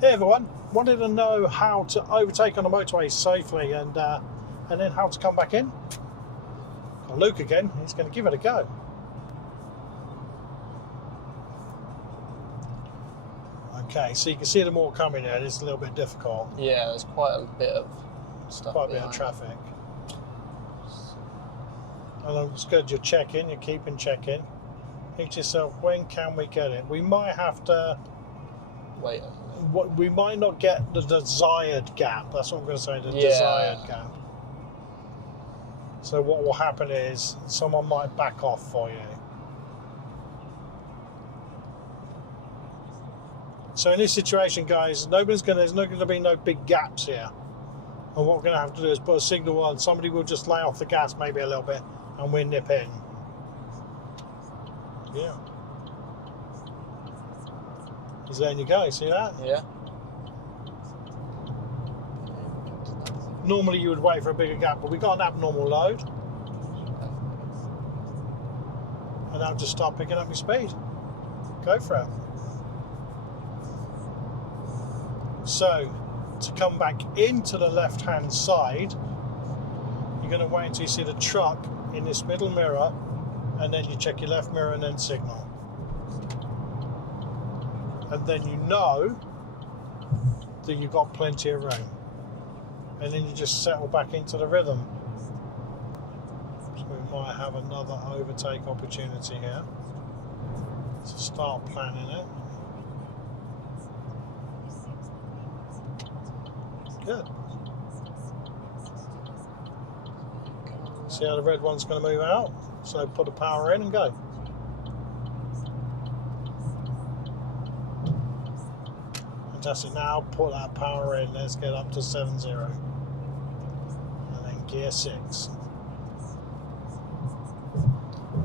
Hey everyone, wanted to know how to overtake on the motorway safely and then how to come back in. Got Luke again, he's going to give it a go. Okay, so you can see them all coming there. It's a little bit difficult. Yeah, there's quite a bit of stuff. Quite a bit of traffic. And it's good you're checking, you're keeping checking. Think to yourself, when can we get it? We might have to wait. We might not get the desired gap. That's what I'm going to say, the desired gap. So what will happen is someone might back off for you. So in this situation, guys, there's not going to be no big gaps here. And what we're going to have to do is put a signal on. Somebody will just lay off the gas maybe a little bit and we'll nip in. Yeah. So there you go, see that? Yeah. Normally you would wait for a bigger gap, but we got an abnormal load. And I'll just start picking up your speed. Go for it. So, to come back into the left-hand side, you're going to wait until you see the truck in this middle mirror, and then you check your left mirror and then signal. And then you know that you've got plenty of room. And then you just settle back into the rhythm. So we might have another overtake opportunity here. So start planning it. Good. See how the red one's going to move out? So put the power in and go. Fantastic. Now put that power in. Let's get up to 7.0. And then gear 6.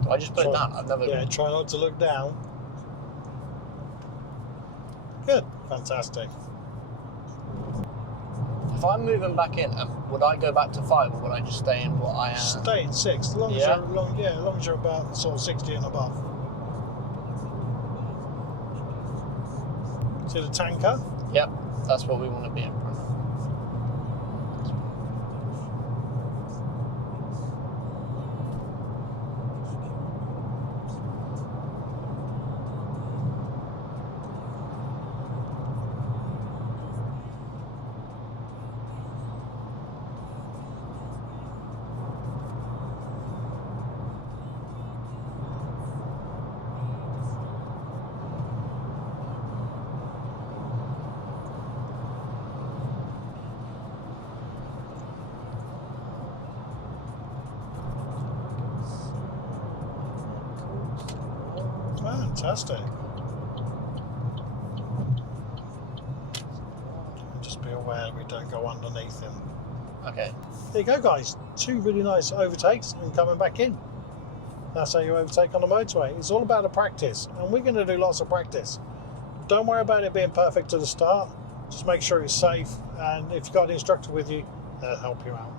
Do I just put it down? I've never... Yeah, try not to look down. Good. Fantastic. If I'm moving back in, would I go back to 5 or would I just stay in what I am? Stay in 6, as long as Yeah? as long as you're about sort of 60 and above. See the tanker? Yep, that's what we want to be in front of. Fantastic. Just be aware we don't go underneath him. Okay. There you go, guys. 2 really nice overtakes and coming back in. That's how you overtake on the motorway. It's all about the practice, and we're going to do lots of practice. Don't worry about it being perfect to the start. Just make sure it's safe, and if you've got an instructor with you, they'll help you out.